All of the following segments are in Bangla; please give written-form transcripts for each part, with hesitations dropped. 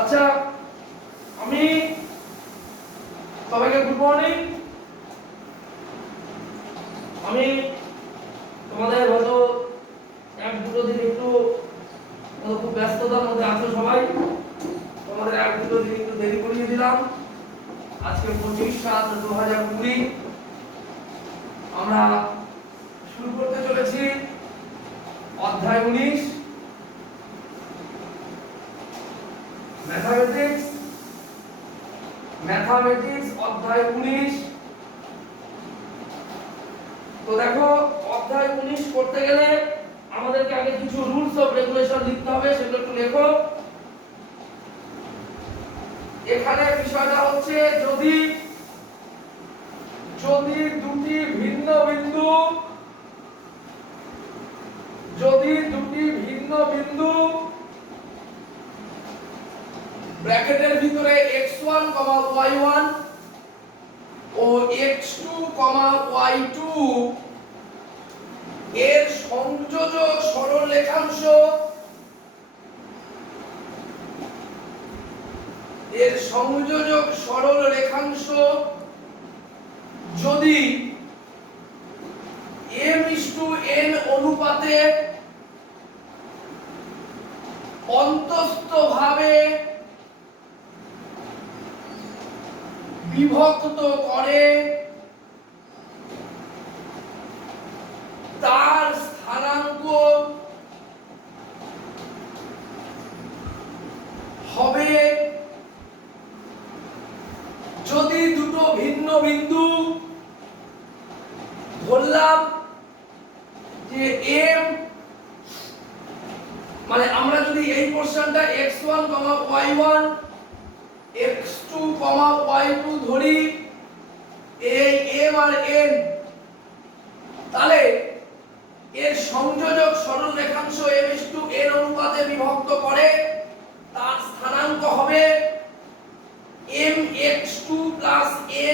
আচ্ছা, আমি সবাইকে গুড মর্নিং। আমি তোমাদের হয়তো এক দুটো দিন একটু খুব ব্যস্ততার মধ্যে আছো সবাই, তোমাদের এক দুটো দিন একটু দেরি করিয়ে দিলাম। আজকে 25/7/2020 আমরা শুরু করতে চলেছি অধ্যায় 19 ম্যাথামেটিক্স অধ্যায় 19। তো দেখো, অধ্যায় 19 করতে গেলে আমাদেরকে আগে কিছু রুলস অফ রেগুলেশন লিখতে হবে, সেগুলো একটু লেখো। এখানে বিষয়টা হচ্ছে যদি দুটি ভিন্ন বিন্দু ব্র্যাকেটের ভিতরে x1, y1 ও x2, y2 এর সংযোজক সরল রেখাংশ যদি m:n অনুপাতে অন্তস্থভাবে বিভক্ত করে, তার স্থানাঙ্ক হবে, যদি দুটো ভিন্ন বিন্দু ধরলাম যে m, মানে আমরা যদি এই পোরশনটা x1, y1, x2, y2 ধরি, এই m আর n, তাহলে এর সংযোজক সরল রেখাংশ m:n অনুপাতে বিভক্ত করে, তার স্থানাঙ্ক হবে mx2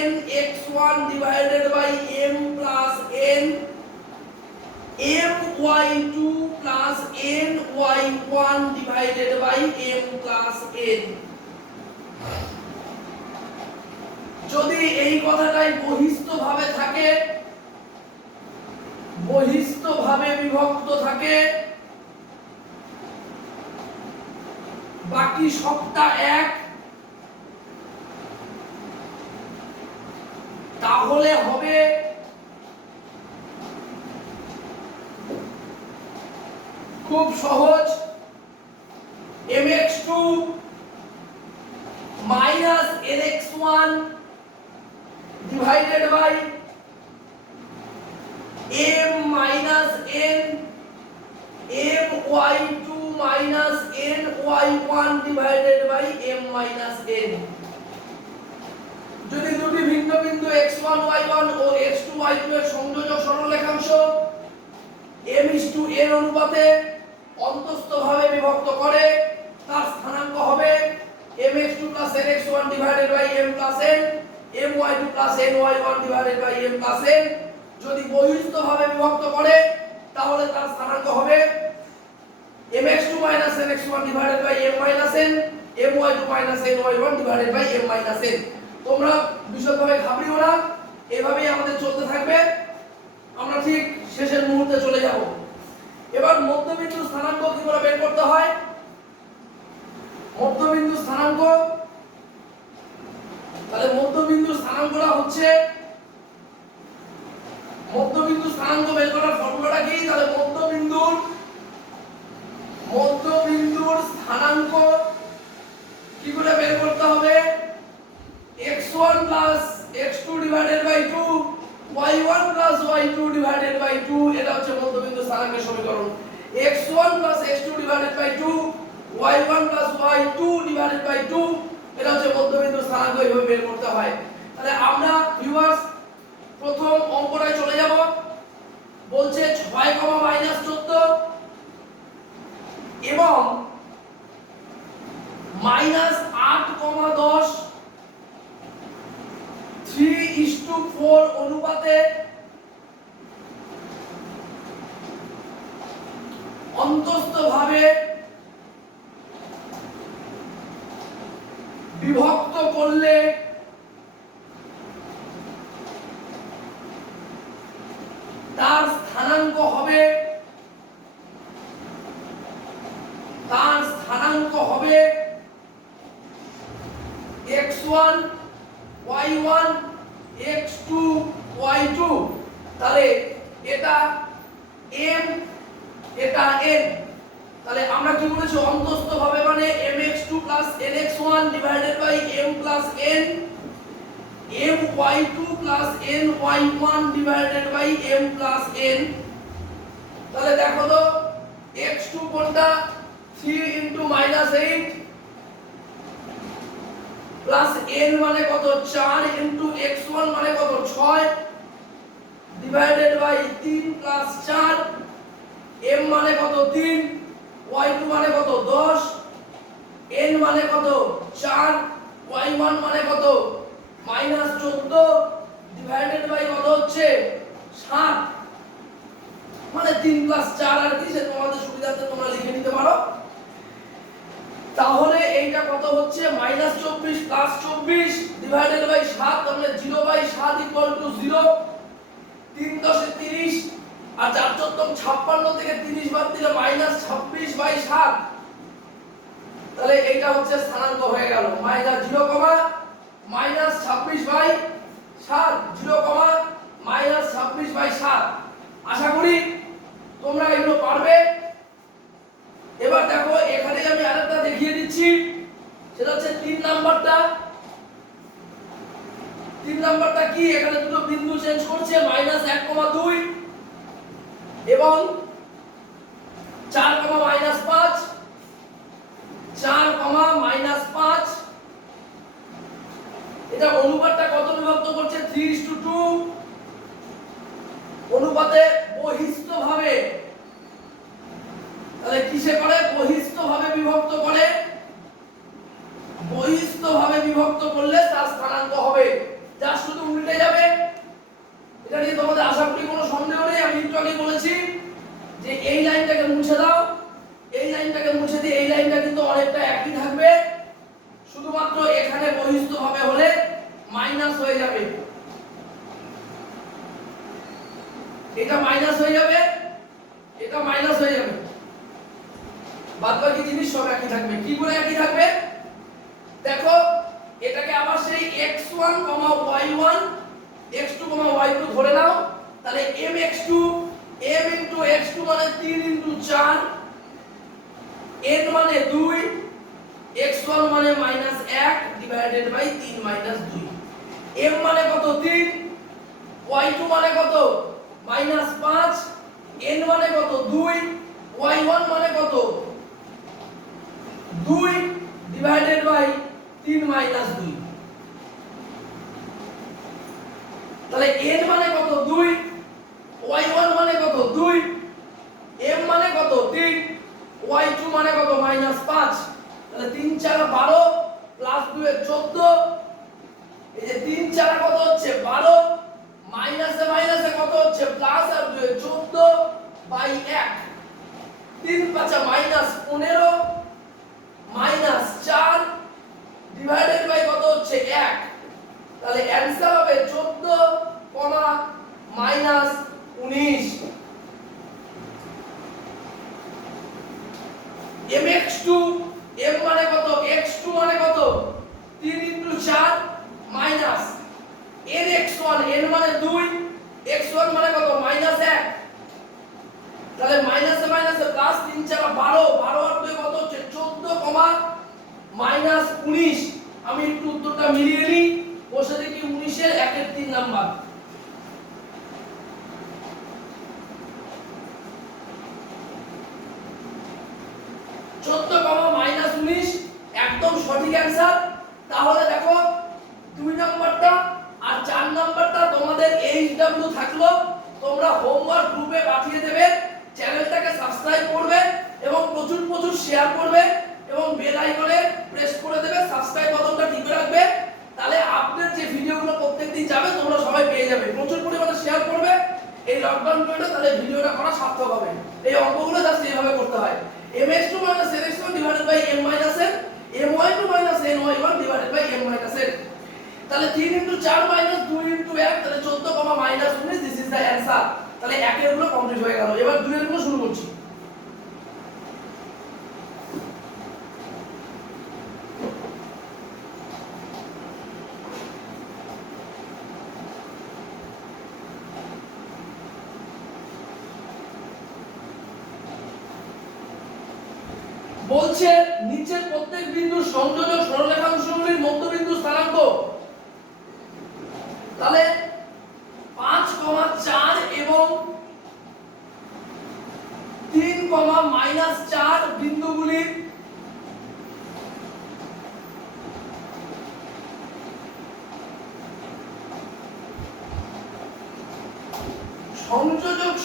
nx1 divided by m plus n, my2 ny1 divided by m plus n। যদি এই কথাটাই বহিস্থভাবে থাকে, বহিস্থভাবে বিভক্ত থাকে, বাকি সবটা এক, তাহলে হবে খুব সহজ, mx2 minus nx1 divided by m minus n, my2 minus ny1 divided by m minus n। যদি দুটি ভিন্ন বিন্দু x1, y1 ও x2, y2 এর সংযোজক সরল রেখাংশ m:n অনুপাতে অন্তস্থভাবে বিভক্ত করে, তার স্থানাঙ্ক হবে mx2 nx1 divided by m plus n, my2 ny1 divided by m plus n। যদি বহিস্থভাবে বিভক্ত করে তাহলে তার স্থানাঙ্ক হবে mx2 nx1 divided by m minus n, my2 ny1 divided by m minus n। তোমরা বিশদভাবে ঘাবড়িও না, এভাবেই আমাদের চলতে থাকবে, আমরা ঠিক শেষের মুহূর্তে চলে যাব। এবার মধ্যবিন্দুর স্থানাঙ্ক কিভাবে বের করতে হয়? মধ্যবিন্দুর স্থানাঙ্ক, তাহলে মধ্যবিন্দুর স্থানাঙ্কটা হচ্ছে, মধ্যবিন্দুর স্থানাঙ্ক বের করার ফর্মুলাটা কি? তাহলে মধ্যবিন্দুর স্থানাঙ্ক কি করে বের করতে হবে? x1 plus x2 divided by 2, y1 plus y2 divided by 2, এটা হচ্ছে মধ্যবিন্দু স্থানাঙ্কের সমীকরণ। x1 plus x2 divided by 2, y1 plus y2 divided by 2, এটা হচ্ছে মধ্যবিন্দু স্থানাঙ্ক, এইভাবে বের করতে হয়। তাহলে আমরা ভিউয়ার্স প্রথম অঙ্কটায় চলে যাব। বলছে 6, -14 এবং -8, 10 3:4 অনুপাতে অন্তস্থভাবে বিভক্ত করলে তার স্থানাঙ্ক হবে x1 y1 x2 y2। তাহলে এটা m এটা n। তাহলে আমরা কি বলেছি অন্তস্থ ভাবে মানে mx2 nx1 divided by m n my2 ny1 divided by m n। তাহলে দেখো তো x2 কোনটা 3 * -8 প্লাস n মানে কত 4 * x1 মানে কত 6 ডিভাইডেড বাই 3 প্লাস 4 m মানে কত 3 y2 মানে কত 10 n মানে কত 4 y1 মানে কত -14 ডিভাইডেড বাই কত হচ্ছে 7 মানে 3 প্লাস 4 আর কি সে তোমাদের সুবিধার্থে তোমরা লিখে নিতে পারো। তাহলে এইটা কত হচ্ছে -24 প্লাস 24 ডিভাইডেড বাই 7 তাহলে 0/7 = 0 3 × 10 = 30 আর 4 × 4 = 56 থেকে 30 বাদ দিলে -26/7। তাহলে এইটা হচ্ছে স্থানাঙ্ক হয়ে গেল -0, -26/7 0, -26/7। আশা করি তোমরা এগুলো পারবে। এবার দেখো এখানে আমি আরেকটা দেখিয়ে দিচ্ছি, সেটা হচ্ছে 3 নাম্বারটা। 3 নাম্বারটা কি এখানে দুটো বিন্দু চেঞ্জ করছে -1,2 এবং 4, -5 4, -5। এটা অনুপাতটা কত বিভক্ত করছে 3:2 অনুপাতে বহিস্থভাবে। তাহলে কিসে করে বহিস্থভাবে বিভক্ত করে, বহিস্থভাবে বিভক্ত করলে তার স্থানাঙ্ক হবে যা শুধু উল্টে যাবে। এটা নিয়ে তোমাদের আশা করি কোনো সন্দেহ নেই। আমি একটু আগে বলেছি যে এই লাইনটাকে মুছে দাও, এই লাইনটাকে মুছে দিয়ে এই লাইনটা কিন্তু অনেকটা একই থাকবে, শুধুমাত্র এখানে বহিস্থভাবে হলে মাইনাস হয়ে যাবে। এটা মাইনাস হয়ে যাবে, এটা মাইনাস হয়ে যাবে, বাদবাকি জিনিস সব একই থাকবে। কি করে একই থাকবে দেখো, এটাকে আবার সেই x1, y1 x2, y2 ধরে নাও। তাহলে mx2 m * x2 মানে 3 * 4 n মানে 2 x1 মানে -1 ডিভাইডেড বাই 3 - 2 m মানে কত 3 y2 মানে কত -5 n মানে কত 2 y1 মানে কত 2 ডিভাইডেড বাই 3 - 2। তাহলে n মানে কত 2 y1 মানে কত 2 m মানে কত 3 y2 মানে কত -5। তাহলে 3 × 4 = 12 প্লাস 2 = 14। এই যে 3 × 4 কত হচ্ছে 12 মাইনাসে মাইনাসে কত হচ্ছে প্লাস আর 2 = 14/1 3 × 5 = -15 -4 ডিভাইডেড বাই কত হচ্ছে 1। তাহলে অ্যানসার হবে 14, -19। mx2 m মানে কত x2 মানে কত 3 × 4 মাইনাস nx1 n মানে 2 x1 মানে কত -1। তাহলে মাইনাসে মাইনাসে প্লাস 3 × 4 = 12 12 আর 2 কত হচ্ছে 14, -19। আমি একটু উত্তরটা মিলিয়ে নিই, বসে দেখি 19 এর 1 এর 3 নাম্বার। একদম সঠিক অ্যানসার। তাহলে দেখো 2 নাম্বারটা আর 4 নাম্বারটা তোমাদের এইচডব্লিউ থাকলো, তোমরা হোমওয়ার্ক গ্রুপে পাঠিয়ে দেবে, চ্যানেলটাকে সাবস্ক্রাইব করবে এবং প্রচুর প্রচুর শেয়ার করবে এবং বেল আইকনে প্রেস করে দেবে, সাবস্ক্রাইব বাটনটা টিপে রাখবে। তাহলে আপডেট যে ভিডিওগুলো প্রত্যেকদিন যাবে তোমরা সবাই পেয়ে যাবে। প্রচুর পরিমাণে শেয়ার করবে এই লকডাউন পিরিয়ডে, তাহলে ভিডিওটা করা সার্থক হবে। এই অঙ্কগুলো জাস্ট এইভাবে করতে হয়। mx2 - nx1 divided by m - n my2 minus ny1 divided by m minus n। তাহলে 3 into 4 minus 2 into 1 তাহলে 14, minus 19, this is the answer। তাহলে 1 এর গুলো কমপ্লিট হয়ে গেল। এবার 2 এর গুলো শুরু করছি। বলছে নিচের প্রত্যেক বিন্দুর সংযোজক সরলরেখাংশগুলির মধ্যবিন্দু স্থানাঙ্ক। তাহলে 5, 4 এবং 3, -4 বিন্দুগুলির সংযোজক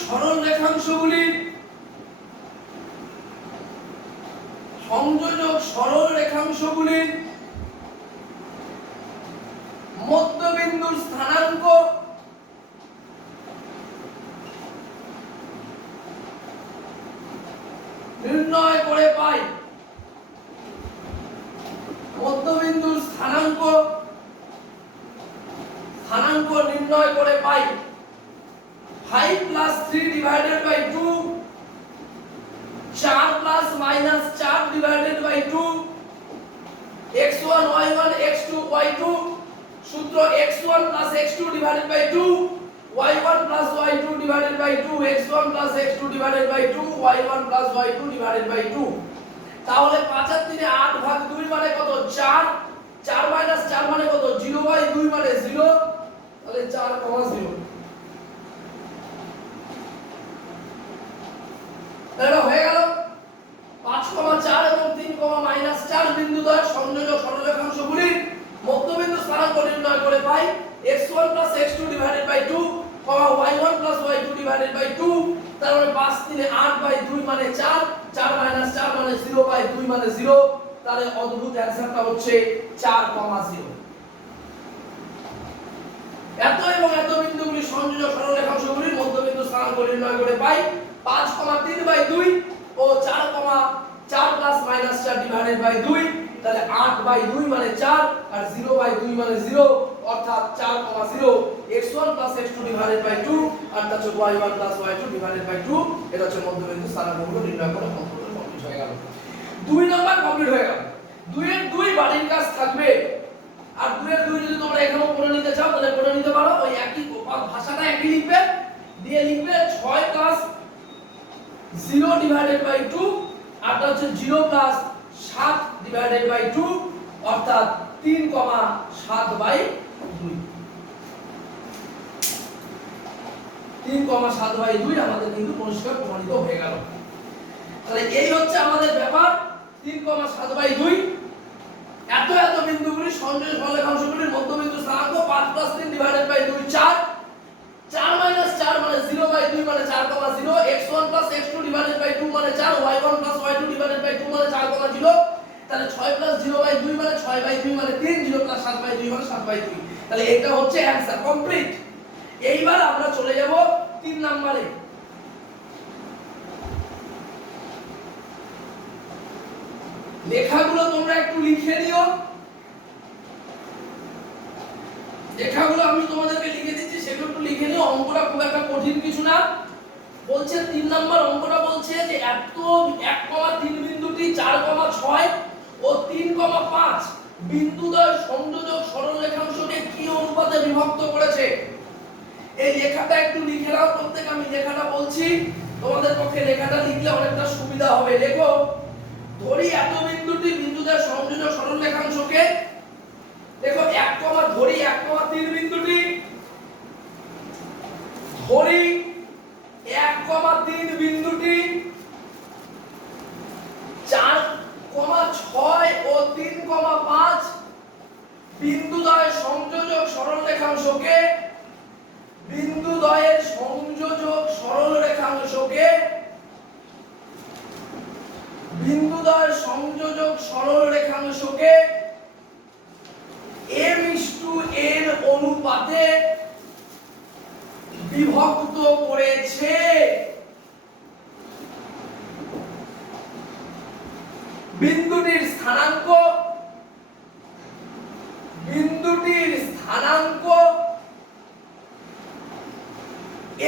সরলরেখাংশগুলির মধ্যবিন্দুর স্থানাঙ্ক নির্ণয় করে পাই। মধ্যবিন্দুর স্থানাঙ্ক নির্ণয় করে পাই 5 plus 3 divided by 2, 4 plus minus 4 divided by 2, x1 y1 x2 y2, সূত্র x1 plus x2 divided by 2, y1 plus y2 divided by 2, x1 plus x2 divided by 2, y1 plus y2 divided by 2। তাহলে 5 আর 3 8 ভাগ 2 মানে কত? 4, 4 minus 4 মানে কত? 0/2 মানে 0, তাহলে 4, 0। তাহলে হয়ে গেল 5, 4 এবং 3, -4 বিন্দুদ্বয় সংযোজক সরলরেখাংশগুলির মধ্যবিন্দু স্থানাঙ্ক নির্ণয় করে পাই x1 plus x2 divided by 2, y1 plus y2 divided by 2। তাহলে 5, 3, 8/2 মানে 4, 4 - 4 মানে 0/2 মানে 0। তাহলে অদ্ভুত অ্যানসারটা হচ্ছে 4, 0। এত এবং এত বিন্দুগুলির সংযোজক সরলরেখাংশগুলির মধ্যবিন্দু স্থানাঙ্ক নির্ণয় করে পাই 5, 3/2 ও 4, 4 plus minus 4 divided by 2। তাহলে 8/2 মানে 4 আর 0/2 মানে 0, অর্থাৎ 4, 0। x1 plus x2 divided by 2 আর তার হচ্ছে y1 plus y2 divided by 2। এটা হচ্ছে মধ্যবিন্দু স্থানাঙ্কগুলো নির্ণয় করে কমপ্লিট হয়ে গেল। 2 নাম্বার কমপ্লিট হয়ে গেল। 2 এর 2 বাড়ির কাজ থাকবে। আর 2 এর 2 যদি তোমরা এখানেও করে নিতে চাও তাহলে করে নিতে পারো। ওই একই ভাষাটা একই লিখবে, দিয়ে লিখবে 6 plus 0 divided by 2 আর তার হচ্ছে 0 plus 7 divided by 2, অর্থাৎ 3, 7/2। 3, 7/2 আমাদের কিন্তু পরিষ্কার প্রমাণিত হয়ে গেল। তাহলে এই হচ্ছে আমাদের ব্যাপার 3, 7/2। এত এত বিন্দুগুলি সংযোজক সরলরেখাংশগুলির মধ্যবিন্দু স্থানাঙ্ক 5 plus 3 divided by 2, 4, 4 minus 4 মানে 0/2 মানে 4, 0, x1 plus x2 divided by 2 মানে 4, y1 plus y2 divided by 2 মানে 4, 0। তাহলে 6 plus 0/2 মানে 6/2 মানে 3, 0 plus 7/2 মানে 7/2। তাহলে এটা হচ্ছে অ্যানসার কমপ্লিট। এইবার আমরা চলে যাব 3 নম্বরে। লেখাগুলো তোমরা একটু লিখে নিও। লেখাগুলো আমি তোমাদেরকে লিখে দিচ্ছি, সেগুলো একটু লিখে নিও। অঙ্কটা খুব একটা কঠিন কিছু না। বলছে 3 নম্বর অঙ্কটা বলছে যে এত 1,3 বিন্দুটি 4, 6 ও 3, 5 বিন্দুদ্বয় সংযোজক সরলরেখাংশকে কি অনুপাতে বিভক্ত করেছে। এই লেখাটা একটু লিখে নাও প্রত্যেক। আমি লেখাটা বলছি, তোমাদের পক্ষে লেখাটা লিখলে অনেকটা সুবিধা হবে। লেখো, ধরি এত বিন্দুটি বিন্দুদ্বয় সংযোজক সরলরেখাংশকে, দেখো ধরি 1,3 বিন্দুটি, ধরি 1,3 বিন্দুটি 4, 6 ও 3, 5 বিন্দুদ্বয়ের সংযোজক সরলরেখাংশকে, বিন্দুদ্বয়ের সংযোজক সরলরেখাংশকে, বিন্দুদ্বয়ের সংযোজক সরলরেখাংশকে m/n অনুপাতে বিভক্ত করেছে। বিন্দুটির স্থানাঙ্ক স্থানাঙ্ক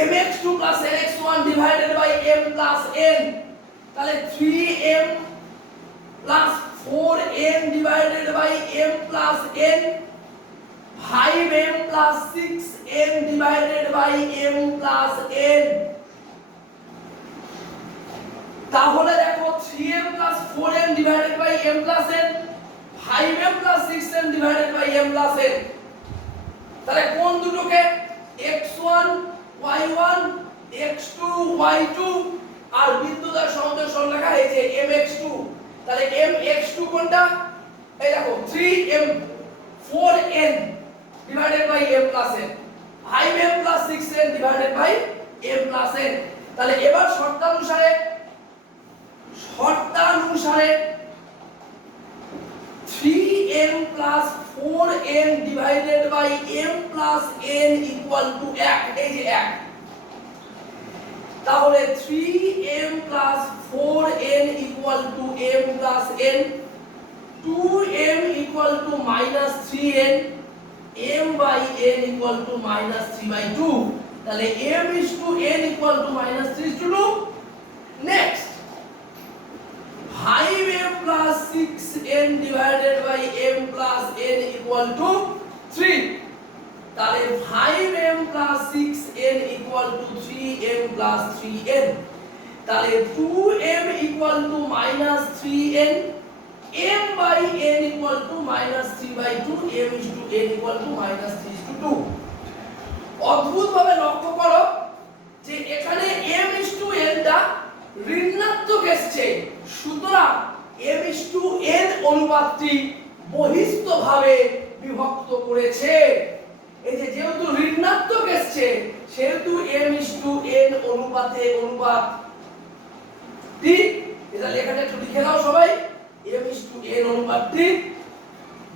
mx2 plus nx1 divided by m plus n, তাহলে 3m plus 4n divided by m plus n, 5m plus 6n divided by m plus n। তাহলে দেখো 3m plus 4n divided by m plus n, 5m plus 6n divided by m plus n, তাহলে কোন দুটোকে x1 y1 x2 y2 আর বিন্দুদ্বয় সংযোগ সরলরেখা এই যে mx2, তাহলে mx2 কোনটা, এই দেখো 3m 4n divided by m plus n, 5m plus 6n divided by m plus n। তাহলে এবার শর্তানুসারে 3m plus 4n divided by m plus n equal to 1, এই যে 1, তাহলে 3m plus 4n equal to m plus n, 2m equal to minus 3n, m by n equal to minus 3 by 2, তাহলে m is to n equal to minus 3 is to 2। next 5m plus 6n divided by m plus n equal to 3, তাহলে 5m plus 6n equal to 3m plus 3n, তাহলে 2m equal to minus 3n, m by n equal to minus 3 by 2, m is to n equal to minus 3 is to 2। অদ্ভুত ভাবে লক্ষ্য করো যে এখানে m is to n টা ঋণাত্মক এসেছে, সুতরাং m is to n অনুপাতটি বহিস্থভাবে বিভক্ত করেছে। এই যে যেহেতু ঋণাত্মক এসেছে সেহেতু m is to n অনুপাতে অনুপাত ঠিক, এটা লেখাটা একটু লিখে নাও সবাই, m is to n অনুপাতটি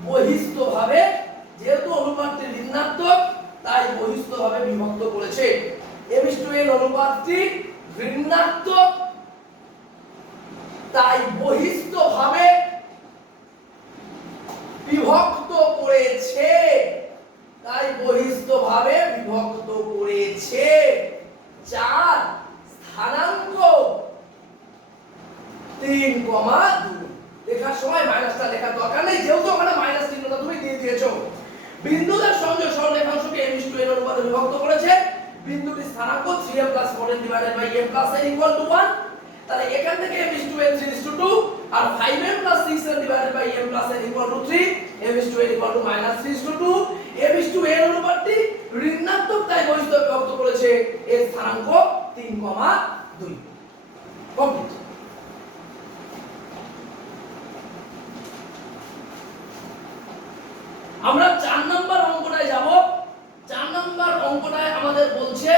বহিস্থভাবে, যেহেতু অনুপাতটি ঋণাত্মক তাই বহিস্থভাবে বিভক্ত করেছে। m is to n অনুপাতটি ঋণাত্মক তাই বহিস্থভাবে বিভক্ত করেছে, তাই বহিস্থভাবে বিভক্ত করেছে। 4 স্থানাঙ্ক 3,2, লেখার সময় মাইনাসটা লেখার দরকার নেই, যেহেতু ওখানে মাইনাস চিহ্নটা তুমি দিয়ে দিয়েছো। বিন্দুদ্বয় সংযোগ সরলরেখাংশকে m is to n অনুপাতে বিভক্ত করেছে। বিন্দুটির স্থানাঙ্ক 3m plus 4n divided by m plus n equal to 1, তাহলে এখান থেকে m is to n 3 is to 2 R 5m plus 6n divided by m plus n equal to 3, m is to n equal to minus 3 is to 2, m is to n অনুপাতটি ঋণাত্মক তাই বহিস্থভাবে বিভক্ত করেছে, এর স্থানাঙ্ক 3,2 কমপ্লিট। আমরা 4 নাম্বার অঙ্কটায় যাব। 4 নাম্বার অঙ্কটায় আমাদের বলছে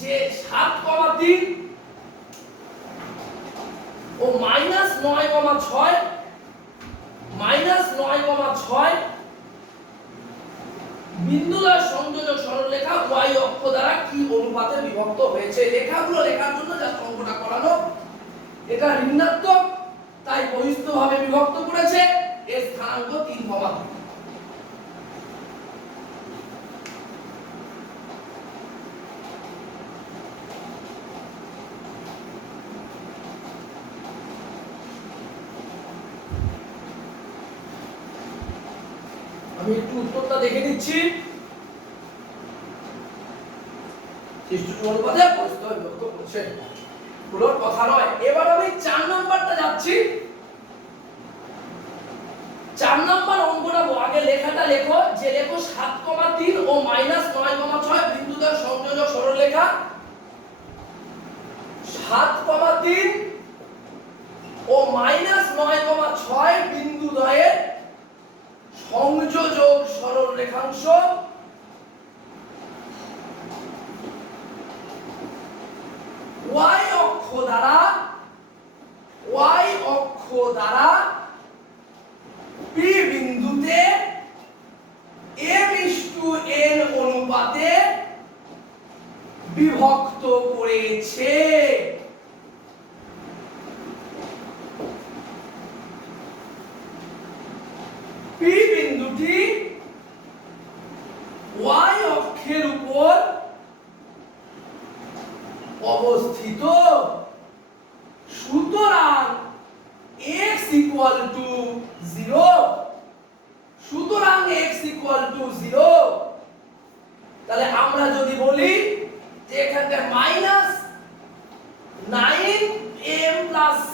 যে 7,3 ও -9,6 -9,6 বিন্দুদ্বয় সংযোজক সরলরেখা y অক্ষ দ্বারা কি অনুপাতে বিভক্ত হয়েছে। লেখাগুলো লেখার জন্য জাস্ট অঙ্কটা করানো। এটা ঋণাত্মক তাই বহিস্থভাবে বিভক্ত করেছে, এর স্থানাঙ্ক 3,2। আমি একটু উত্তরটা দেখে নিচ্ছি। অনুপাতে বহিস্থভাবে বিভক্ত করেছে, পুরোর কথা নয়। এবার আমি 4 নাম্বারটা যাচ্ছি। 4 নাম্বার অঙ্কটা আগে লেখাটা লেখো, যে লেখো 7,3 ও -9,6 বিন্দুদ্বয় সংযোজক সরলরেখা। 7,3 ও -9,6 বিন্দুদ্বয়ের সংযোজক সরলরেখাংশ y অক্ষ দ্বারা p বিন্দুতে m is to n অনুপাতে বিভক্ত করেছে। p বিন্দুটি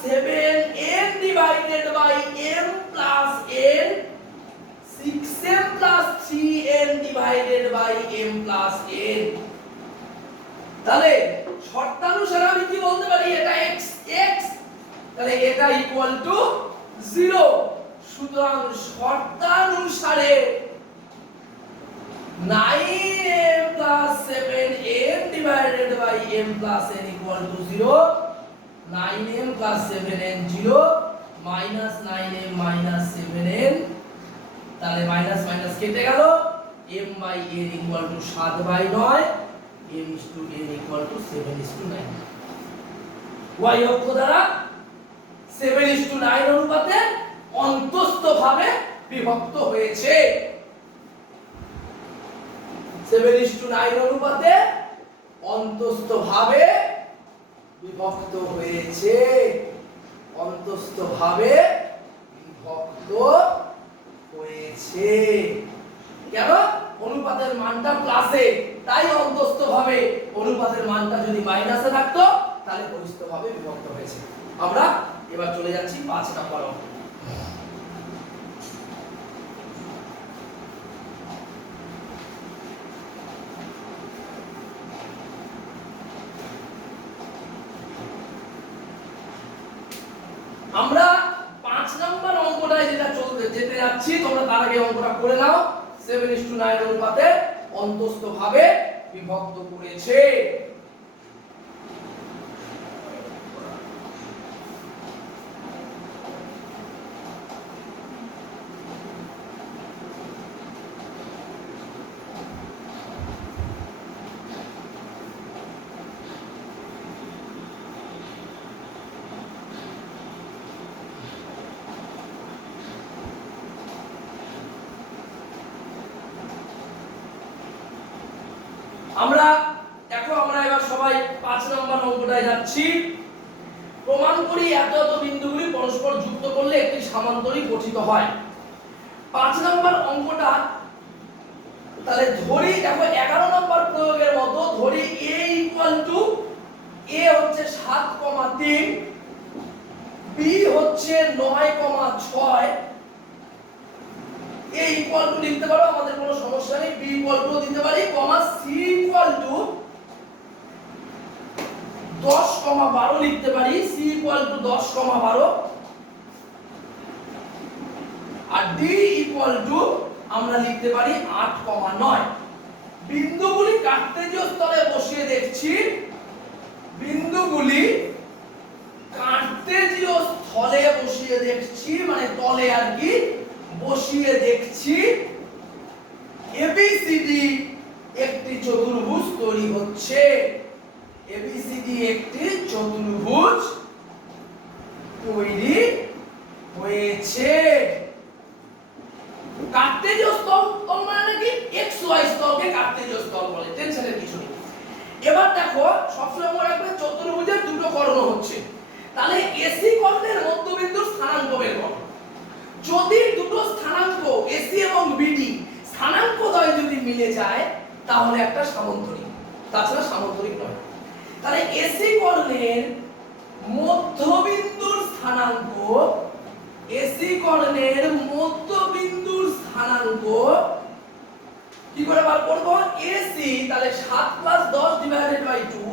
7n divided by m plus n, 6m plus 3n divided by m plus n। তাহলে শর্তানুসারে আমি কি বলতে পারি, এটা x x, তাহলে এটা ইকুয়াল টু 0। সুতরাং শর্তানুসারে 9m plus 7n divided by m plus n equal to 0, 9m plus 7n 0, minus 9m minus 7n, তাহলে মাইনাস মাইনাস কেটে গেল, m by n equal to 7/9, m is to n equal to 7:9। y অক্ষ দ্বারা 7:9 অনুপাতে অন্তস্থভাবে বিভক্ত হয়েছে। 7:9 অনুপাতে অন্তস্থভাবে বিভক্ত হয়েছে, অন্তস্থভাবে বিভক্ত হয়েছে। কেন? অনুপাতের মানটা প্লাসে, তাই অন্তস্থভাবে। অনুপাতের মানটা যদি মাইনাসে থাকতো তাহলে পরিস্থভাবে বিভক্ত হয়েছে। আমরা এবার চলে যাচ্ছি 5 নম্বর অঙ্ক। আমরা 5 নম্বর অঙ্কটায় যেতে যাচ্ছি, তোমরা তার আগে অঙ্কটা করে নাও। 7:9 অনুপাতে অন্তস্থভাবে বিভক্ত করেছে। আমরা দেখো, আমরা এবার সবাই 5 নম্বর অঙ্কটায় যাচ্ছি। প্রমাণ করি এত এত বিন্দুগুলি পরস্পর যুক্ত করলে একটি সামান্তরিক গঠিত হয়। 5 নম্বর অঙ্কটা তাহলে ধরি, দেখো 11 নম্বর প্রয়োগের মতো ধরি a ইকুয়াল টু, a হচ্ছে 7,3, b হচ্ছে 9,6, a ইকুয়াল টু লিখতে পারো, আমাদের কোনো সমস্যা নেই, b ইকুয়াল টু দিতে পারি, কমা c ইকুয়াল টু 10,12 লিখতে পারি, c ইকুয়াল টু 10,12, আর d ইকুয়াল টু আমরা লিখতে পারি 8,9। বিন্দুগুলি কার্তেজীয় স্থলে বসিয়ে দেখছি, বিন্দুগুলি কার্তেজীয় স্থলে বসিয়ে দেখছি, মানে তলে আর কি বসিয়ে দেখছি, ABCD একটি চতুর্ভুজ তৈরি হচ্ছে। ABCD একটি চতুর্ভুজ তৈরি হয়েছে। কার্তেজীয় স্থল মানে কি, XY স্থলকে কার্তেজীয় স্থল বলে, টেনশনের কিছু নেই। এবার দেখো, সবসময় মনে রাখবে চতুর্ভুজের দুটো কর্ণ হচ্ছে, তাহলে AC কর্ণের মধ্যবিন্দুর স্থানাঙ্ক বের করো। যদি দুটো স্থানাঙ্ক AC এবং BD স্থানাঙ্কদ্বয় যদি মিলে যায় তাহলে একটা সামান্তরিক, তাছাড়া সামান্তরিক নয়। তাহলে AC কর্ণের মধ্যবিন্দুর স্থানাঙ্ক, AC কর্ণের মধ্যবিন্দুর স্থানাঙ্ক কি করে বার করব? AC তাহলে 7 + 10 ডিভাইডেড বাই 2,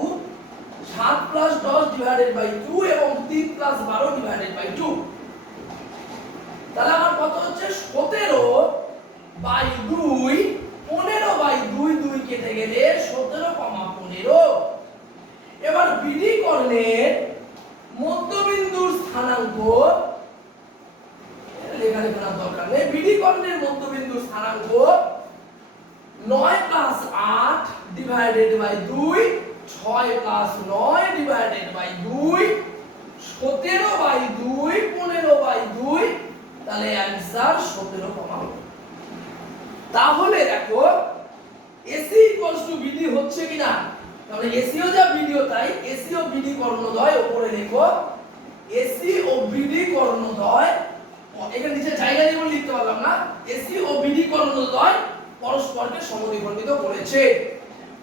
7 + 10 ডিভাইডেড বাই 2 এবং 3 + 12 ডিভাইডেড বাই 2। তাহলে আমার কত হচ্ছে 17/2, 15/2, 2 কেটে গেলে 17,15। এবার BD কর্ণের মধ্যবিন্দুর স্থানাঙ্ক লেখার দরকার নেই, BD কর্ণের মধ্যবিন্দুর স্থানাঙ্ক 9 + 8 ডিভাইডেড বাই 2, 6 + 9 ডিভাইডেড বাই 2, 17/2, 15/2, তাহলে অ্যানসার 17,15। তাহলে দেখো AC = BD হচ্ছে কিনা, তাহলে AC ও যা BD ও তাই, AC ও BD কর্ণদ্বয় উপরে লেখো, AC ও BD কর্ণদ্বয়, এখানে নিচে জায়গা দিয়ে লিখতে পারলাম না, AC ও BD কর্ণদ্বয় পরস্পরকে সমদ্বিখণ্ডিত করেছে,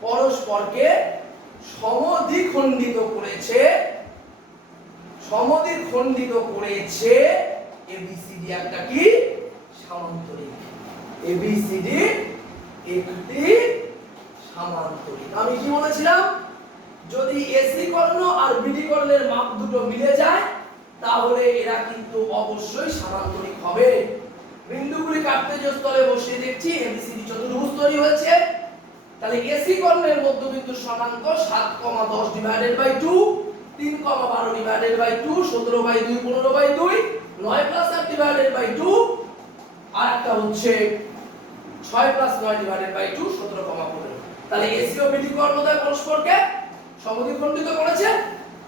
পরস্পরকে সমদ্বিখণ্ডিত করেছে, সমদ্বির খণ্ডিত করেছে এবিসিডি একটা কি সামান্তরিক এবিসিডি একটি সামান্তরিক আমি কি বলেছিলাম যদি এসি কর্ণ আর বিডি কর্ণের মাপ দুটো মিলে যায় তাহলে এরা কিন্তু অবশ্যই সামান্তরিক হবে বিন্দুগুলি কার্তেজীয় স্থলে বসিয়ে দেখছি এবিসিডি চতুর্ভুজ তৈরি হয়েছে তাহলে এসি কর্ণের মধ্যবিন্দুর স্থানাঙ্ক 7,10 divided by 2 3,12 divided by 2 17/2 15/2 9 + 8 divided by 2 আর একটা হচ্ছে 6 + 9 ডিভাইডেড বাই 2 17,15 তাহলে এসি ও বিডি কর্ণদ্বয় পরস্পরকে সমদ্বিখণ্ডিত করেছে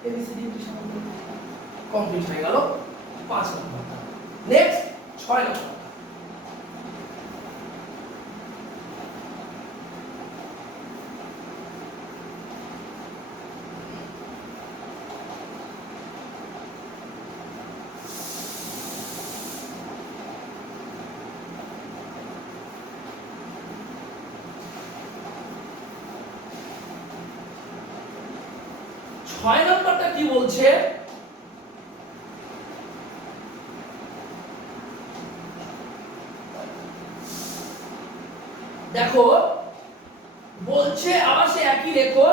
এবিসিডি একটি সামান্তরিক কমপ্লিট হয়ে গেল 5 নম্বর নেক্সট 6 নম্বর 6 নম্বরটা কি বলছে দেখো বলছে আবার সে একই রেখো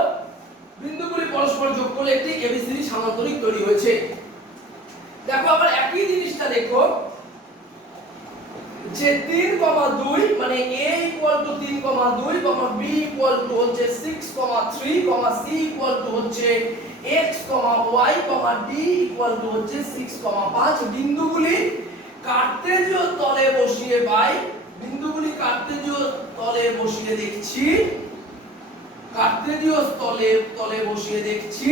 বিন্দুগুলি পরস্পর যোগ করলে একটি এবিসিডি সামান্তরিক তৈরি হয়েছে দেখো আবার একই জিনিসটা দেখো যে 3,2 মানে a = 3,2, b = হচ্ছে 6,3, c = হচ্ছে x, y, d = হচ্ছে 6,5 বিন্দুগুলি কার্তেজীয় তলে বসিয়ে পাই বিন্দুগুলি কার্তেজীয় তলে বসিয়ে দেখছি কার্তেজীয় তলে বসিয়ে দেখছি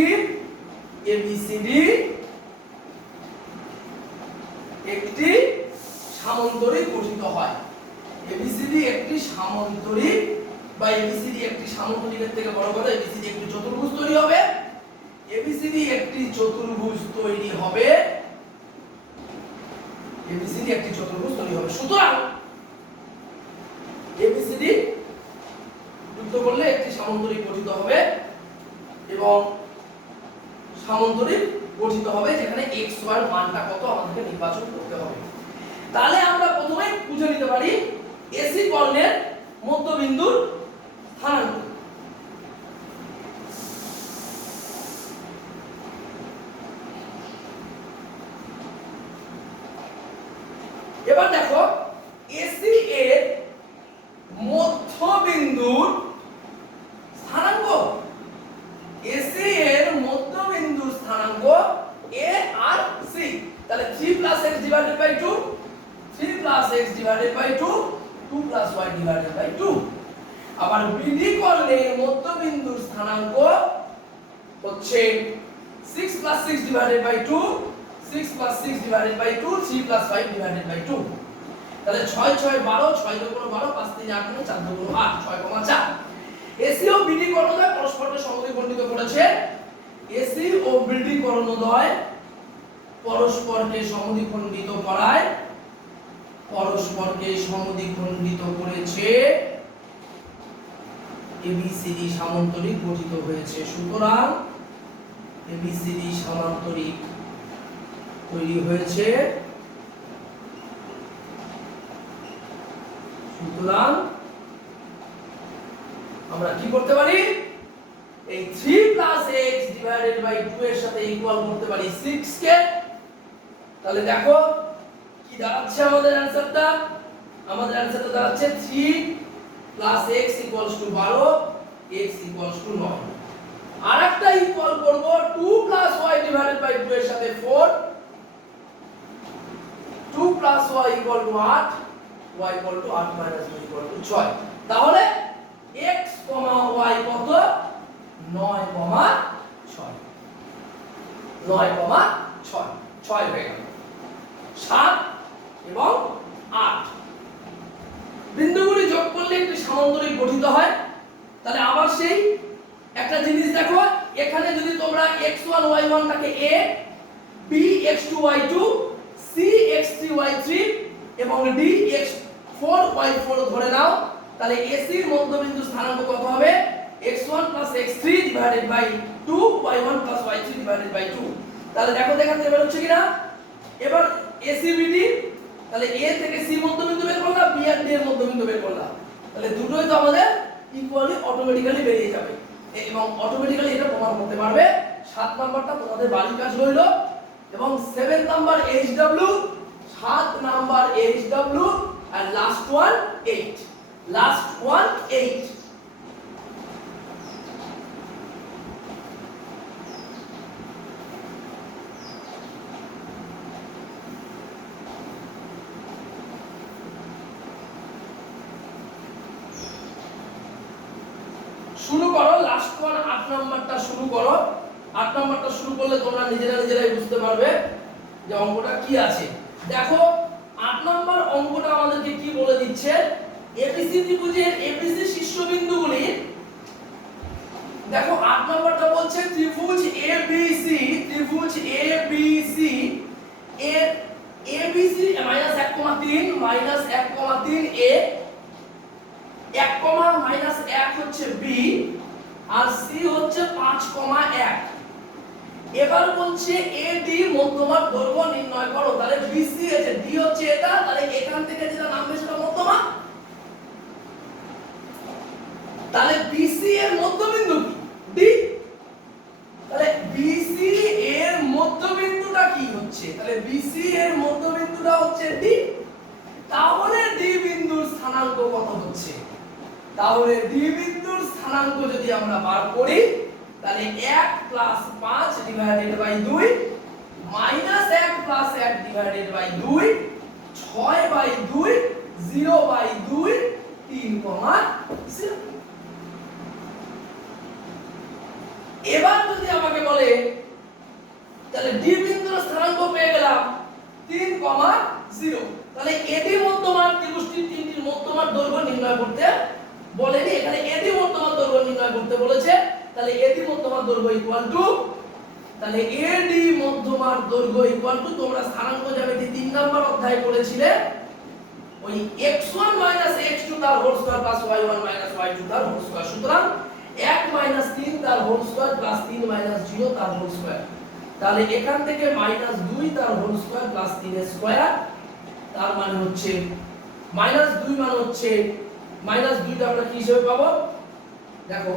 এবিসিডি একটি সামান্তরিক গঠিত হয় এবিসিডি একটি সামান্তরিক বা এবিসিডি একটি সামান্তরিকের থেকে বড় কথা এবিসিডি একটি চতুর্ভুজ তৈরি হবে এবিসিডি একটি চতুর্ভুজ তৈরি হবে এবিসিডি একটি চতুর্ভুজ তৈরি হবে সুতরাং এবিসিডি যুক্ত করলে একটি সামান্তরিক গঠিত হবে এবং সামান্তরিক গঠিত হবে যেখানে x y এর মানটা কত আমাদেরকে নির্বাচন করতে হবে তাহলে আমরা প্রথমে বুঝে নিতে পারি এসি কর্ণের মধ্যবিন্দুর স্থানাঙ্ক এবার দেখো এসি এর মধ্যবিন্দুর স্থানাঙ্ক এসি এর মধ্যবিন্দুর স্থানাঙ্ক a আর c তাহলে 3 + x divided by 2 3 + x divided by 2 2 + y divided by 2 আবার বিডি কর্ণের মধ্যবিন্দুর স্থানাঙ্ক হচ্ছে 6 + 6 divided by 2 6 + 6 divided by 2 3 + 5 divided by 2 তাহলে 6 6 12 6 2 12 5 3 8 9 4 2 8 6,4 এসি ও বিডি কর্ণদ্বয় পরস্পরকে সমদ্বিখণ্ডিত করেছে এসি ও বিডি কর্ণদ্বয় পরস্পরকে সমদ্বিখণ্ডিত করায় পরস্পরকে সমদ্বিখণ্ডিত করেছে এবিসিডি সামান্তরিক গঠিত হয়েছে সুতরাং এবিসিডি সামান্তরিক তৈরি হয়েছে সুতরাং আমরা কি করতে পারি এই 3 + x ডিভাইডেড বাই 2 এর সাথে ইকুয়াল করতে পারি 6 কে তাহলে দেখো কি দাঁড়াচ্ছে আমাদের অ্যানসারটা দাঁড়াচ্ছে 3 + x = 12 x = 9 আরেকটা ইকুয়াল করব 2 + y ডিভাইডেড বাই 2 এর সাথে 4 2 + y = 8 y = 8 - 2 = 6 তাহলে x, y কত 9,6 9,6 6 হয়ে গেল 7 এবং 8 বিন্দুগুলি যোগ করলে একটি সামান্তরিক গঠিত হয় তাহলে আবার সেই একটা জিনিস দেখো এখানে যদি তোমরা x1 y1 টাকে a b x2 y2 c x3 y3 এবং d x4 y4 ধরে নাও তাহলে এসি এর মধ্যবিন্দু স্থানাঙ্ক কত হবে x1 + x3 divided by 2 y1 + y3 divided by 2 তাহলে দেখো এখান থেকে বের হচ্ছে কিনা। এবার এসিবিডি, তাহলে এ থেকে সি মধ্যবিন্দু বের করলাম, বি আর ডি এর মধ্যবিন্দু বের করলাম, তাহলে দুটোই তো আমাদের ইকুয়ালি অটোমেটিক্যালি বেরিয়ে যাবে এবং অটোমেটিক্যালি এটা প্রমাণ করতে পারবে। 7 নাম্বারটা তোমাদের বাড়ির কাজ রইলো এবং 7 নাম্বার এইচডব্লিউ, 7 নাম্বার এইচডব্লিউ আর লাস্ট ওয়ান 8, লাস্ট ওয়ান 8। শুরু করো লাস্ট ওয়ান 8 নাম্বারটা শুরু করো। 8 নাম্বারটা শুরু করলে তোমরা নিজেরাই বুঝতে পারবে যে অঙ্কটা কি আছে। দেখো 8 নাম্বার অঙ্কটা আমাদেরকে কি বলে দিচ্ছে, এবিসি ত্রিভুজের এবিসি শীর্ষবিন্দুগুলি, দেখো 8 নাম্বারটা বলছে ত্রিভুজ এবিসি, ত্রিভুজ এবিসি এর এবিসি -1,3 -1,3 এ 1, -1 হচ্ছে বি আর সি হচ্ছে 5,1। এবার বলছে এডি মধ্যমার দৈর্ঘ্য নির্ণয় করো। তাহলে বিসি আছে, ডি হচ্ছে এটা, তাহলে এখান থেকে যেটা নামবে সেটা মধ্যমা। তাহলে বিসি এর মধ্যবিন্দু কি, ডি। তাহলে বিসি এর মধ্যবিন্দুটা কি হচ্ছে, তাহলে বিসি এর মধ্যবিন্দুটা হচ্ছে ডি। তাহলে ডি বিন্দুর স্থানাঙ্ক কত হচ্ছে, তাহলে ডি বিন্দুর স্থানাঙ্ক যদি আমরা বার করি তাহলে 1 + 5 ডিভাইডেড বাই 2 -1 + 1 ডিভাইডেড বাই 2 6/2 0/2 3,0। এবার যদি আমাকে বলে তাহলে ডি বিন্দুর স্থানাঙ্ক পেয়ে গেলাম 3,0, তাহলে এডি মধ্যমার ত্রিভুজটির তিনটির মধ্যমার দৈর্ঘ্য নির্ণয় করতে বলেনি, এখানে এডি মধ্যমার দৈর্ঘ্য নির্ণয় করতে বলেছে। তাহলে এডি মধ্যমার দৈর্ঘ্য ইকুয়াল টু, তাহলে এডি মধ্যমার দৈর্ঘ্য ইকুয়াল টু, তোমরা স্থানাঙ্ক জ্যামিতি 3 নাম্বার অধ্যায় পড়েছিলে, ওই x1 - x2 তার whole square plus y1 - y2 তার হোল স্কয়ার। সুতরাং 1 - 3 তার হোল স্কয়ার প্লাস 3 - 0 তার হোল স্কয়ার। তাহলে এখান থেকে -2 তার হোল স্কয়ার প্লাস 3 এর স্কয়ার, তার মানে হচ্ছে -2 মানে হচ্ছে -2টা আমরা কি হিসেবে পাবো, দেখো